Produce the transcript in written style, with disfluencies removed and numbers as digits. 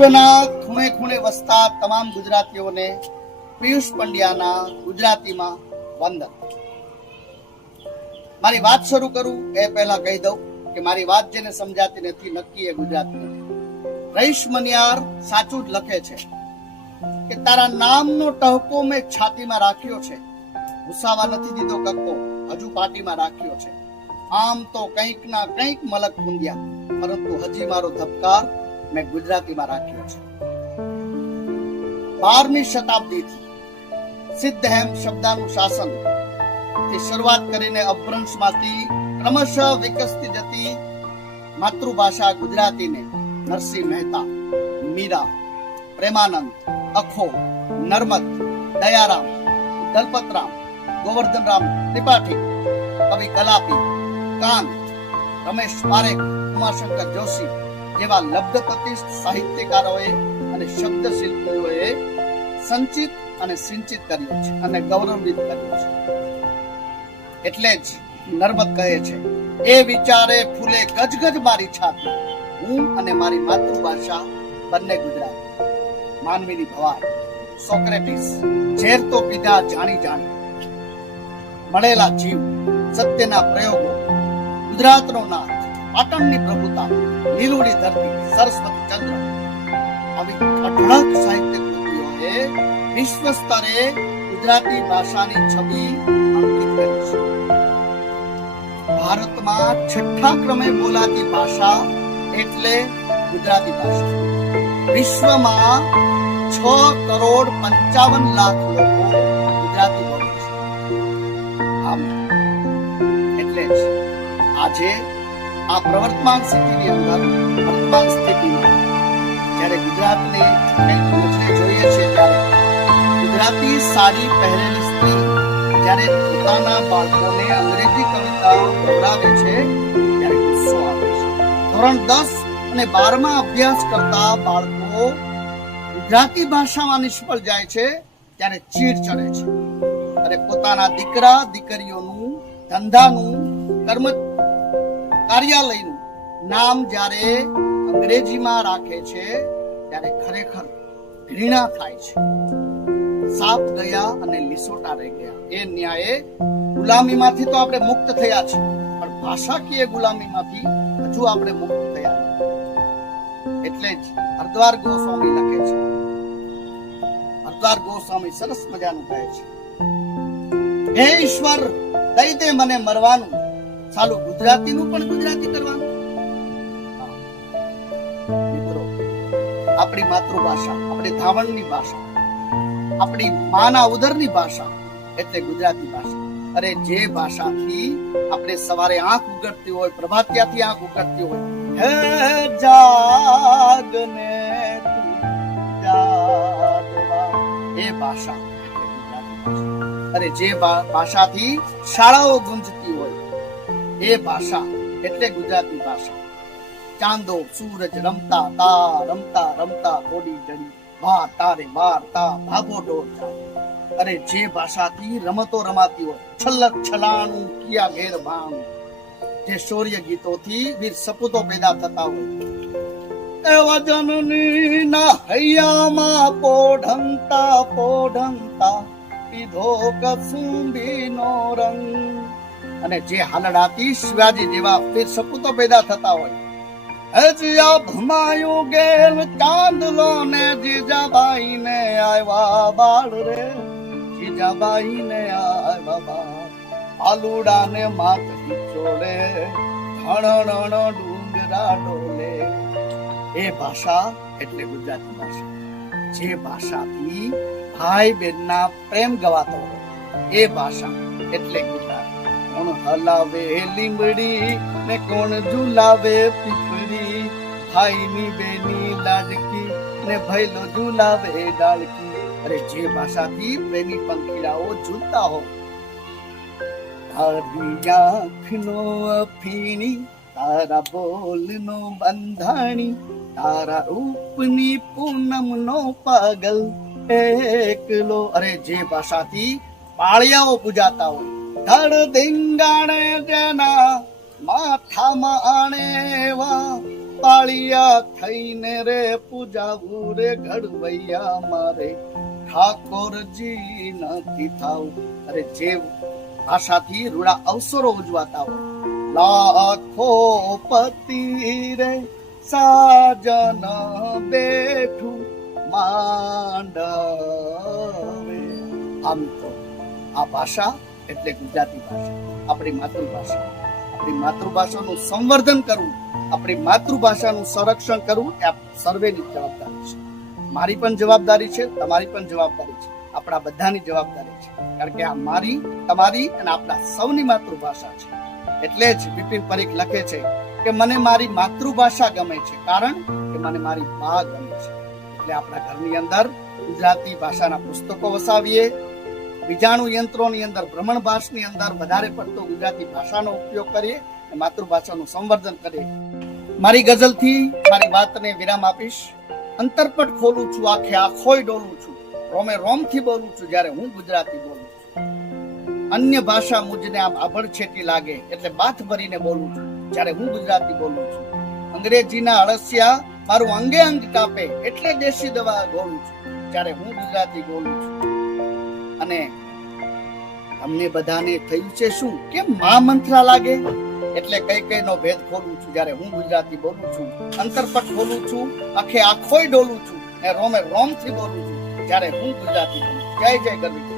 વિશ્વના ખૂણે ખૂણે વસતા તમામ ગુજરાતીઓને પિયુષ પંડ્યાના ગુજરાતીમાં વંદન. મારી વાત શરૂ કરું એ પહેલા કહી દઉં કે મારી વાત જેને સમજાતી નથી નક્કી એ ગુજરાતી નથી. રઈશ મનિયાર સાચું જ લખે છે કે તારા નામનો ટહકો મેં છાતીમાં રાખ્યો છે, ભૂસાવા નથી દીધો કક્કો, હજુ પાટીમાં રાખ્યો છે. આમ તો કંઈક ના કંઈક મલક ખૂંદ્યા, પરંતુ હજી મારો ધબકાર મેં ગુજરાતીમાં રાખ્યો છે. 12મી શતાબ્દીથી સિદ્ધહેમ શબ્દનું શાસન થી શરૂઆત કરીને અપભ્રંશમાંથી ક્રમશઃ વિકસતી જતી માતૃભાષા ગુજરાતીને નરસિંહ મહેતા, મીરા, પ્રેમાનંદ, અખો, નર્મદ, દયારામ, દલપતરામ, ગોવર્ધનરામ ત્રિપાઠી, કવિ કલાપી, કાન, રમેશ પારેખ, ઉમાશંકર જોશી જેવા લબ્ધ પ્રતિષ્ઠ સાહિત્યકારોએ અને શબ્દ શિલ્પીઓએ સંચિત અને સિંચિત કર્યો છે અને ગૌરવિત કર્યો છે. એટલે જ નર્મદ કહે છે, એ વિચારે ફૂલે ગજગજ મારી છાતી, હું અને મારી માતૃભાષા બંને ગુજરાતી. માનવીની ભવાઈ, સોક્રેટિસ, ઝેર તો પીધા જાણી જાણી, મળેલા જીવ, સત્યના પ્રયોગો, ગુજરાતનો નાથ, પાટણની પ્રભુતા, લીલુડી ધરતી, સરસ્વતી ચંદ્ર, આવી અઢળક સાહિત્ય કૃતિઓએ વિશ્વ સ્તરે ગુજરાતી ભાષાની છબી અંકિત કરી છે. ભારતમાં 6ઠા ક્રમે બોલાતી ભાષા એટલે ગુજરાતી ભાષા. વિશ્વમાં 6,55,00,000 લોકો ગુજરાતી બોલે છે. આમ એટલે જ આજે આ પ્રવર્તમાન સ્થિતિની અંદર, વર્તમાન સ્થિતિમાં જ્યારે ગુજરાતને કંઈક નજરે જોઈએ છે, ત્યારે ગુજરાતી સાડી પહેરેલી સ્ત્રી જ્યારે પોતાના બાળકોને અંગ્રેજી કવિતાઓ ગવડાવે છે ત્યારે ગુસ્સો આવે છે. ધોરણ 10 અને 12માં અભ્યાસ કરતા બાળકો ગુજરાતી ભાષામાં નિષ્ફળ જાય છે ત્યારે ચીડ ચડે છે. અને પોતાના દીકરા દીકરીઓનું, ધંધાનું, કાર્યાલયનું નામ જ્યારે અંગ્રેજીમાં રાખે છે ત્યારે ખરેખર ઘૃણા થાય છે. સાપ ગયા અને લીસોટા રહી ગયા. એ ન્યાયે ગુલામીમાંથી તો આપણે મુક્ત થયા છીએ, પણ ભાષાકીય ગુલામીમાંથી હજુ આપણે મુક્ત થયા નથી. એટલે જ હરદ્વાર ગોસ્વામી લખે છે, હરદ્વાર ગોસ્વામી સરસ મજાનું કહે છે, હે ઈશ્વર દઈ દે મને મરવાનું, સાલું ગુજરાતીનું પણ ગુજરાતી કરવાનું. મિત્રો, આપણી માતૃભાષા, આપણી ધાવણની ભાષા, આપણી માના ઉદરની ભાષા એટલે ગુજરાતી ભાષા. અરે જે ભાષાથી આપણે સવારે આંખ ઉઘડતી હોય, પ્રભાતિયાથી આંખ ઉઘડતી હોય, હે જાગને તું જાગવા, એ ભાષા એટલે ગુજરાતી ભાષા. અરે જે ભાષાથી શાળાઓ ગુંજતી હોય એ ભાષા એટલે ગુજરાતી ભાષા. ચાંદો સૂરજ રમતા તા, રમતા રમતા થોડી જડી, વા તારે વાર તા ભાગો ડોર ચાલે. અરે જે ભાષાથી રમતો રમાતી હોય, છલક છલાણું કિયા ઘેર બાણું, જે શૌર્ય ગીતોથી વીર સપૂતો પેદા થતા હોય, એવા જનની ના હૈયામાં પોઢંતા પોઢંતા પીધો કસુંબીનો રંગ. અને જે હાલડાથી શિવાજી જેવા વીર સપૂતો પેદા થતા હોય, હજિયા ભમાયું ગેલ ચાંદલો ને જીજાબાઈ ને આવ્યા બાળ રે, જીજાબાઈ ને આવ્યા બાળ, આલુડા ને માથ હિચોડે, ધણણ ડુંગરા ડોલે. એ ભાષા એટલે ગુજરાતી ભાષા. જે ભાષાથી ભાઈ બહેનના પ્રેમ ગવાતો હોય એ ભાષા એટલે ગુજરાતી. કોણ હલાવે લીંબડી ને કોણ ઝુલાવે પીપળી, ભાઈની બેની લાડકી ને ભૈલો ઝુલાવે ડાળકી. અરે જે ભાષાથી પ્રેમી પંખીડાઓ ઝૂલતા હોય, તારી આંખનો અફીણી, તારા બોલનો બંધાણી, તારા રૂપની પૂનમનો પાગલ એકલો. અરે જે ભાષાથી પાળિયાઓ પૂજાતા હોય, ધડ ધીંગાણે જેના માથામાં આણેવા પાળિયા થઈને રે પૂજાવું રે ઘડવૈયા મારે ઠાકોરજી નથી થાવું. અરે જે ભાષાથી રૂડા અવસરો ઉજવાતા હોય, લાખો પતિ રે સાજન બેઠું માંડવે. આમ તો આ ભાષા એટલે ગુજરાતી ભાષા, આપણી માતૃભાષા. આપણી માતૃભાષાનું સંવર્ધન કરવું, આપણી માતૃભાષાનું સંરક્ષણ કરવું એ સર્વેની જવાબદારી છે. મારી પણ જવાબદારી છે, તમારી પણ જવાબદારી છે, આપણા બધાની જવાબદારી છે. કારણ કે આ મારી, તમારી અને આપણા સૌની માતૃભાષા છે. એટલે જ બિપિન પરીખ લખે છે કે મને મારી માતૃભાષા ગમે છે, કારણ કે મને મારી બા ગમે છે. એટલે આપણા ઘરની અંદર ગુજરાતી ભાષાના પુસ્તકો વસાવીએ, બીજાણુ યંત્રોની અંદર, ભ્રમણભાસની અંદર વધારે પડતો ગુજરાતી ભાષાનો ઉપયોગ કરીએ અને માતૃભાષાનું સંવર્ધન કરીએ. મારી ગઝલથી મારી વાતને વિરામ આપીશ. અંતરપટ ખોલું છું, આખે આખોય ડોલું છું, રોમે રોમથી બોલું છું જ્યારે હું ગુજરાતી બોલું છું. અન્ય ભાષા મુજને આમ આભડછેટી લાગે એટલે બાથ ભરીને બોલું છું જ્યારે હું ગુજરાતી બોલું છું. અંગ્રેજીના અળસિયા મારું અંગે અંગ કાપે એટલે દેશી દવા ગોળું છું જ્યારે હું ગુજરાતી બોલું છું. અને અમને બધાને થયું છે શું કે મહામંત્રા લાગે એટલે કઈ નો ભેદ ખોલું છું જ્યારે હું ગુજરાતી બોલું છું. અંતરપટ ખોલું છું, આખે આખોય ડોલું છું, રોમે રોમથી બોલું છું જ્યારે હું ગુજરાતી બોલું છું. જય જય ગરવી.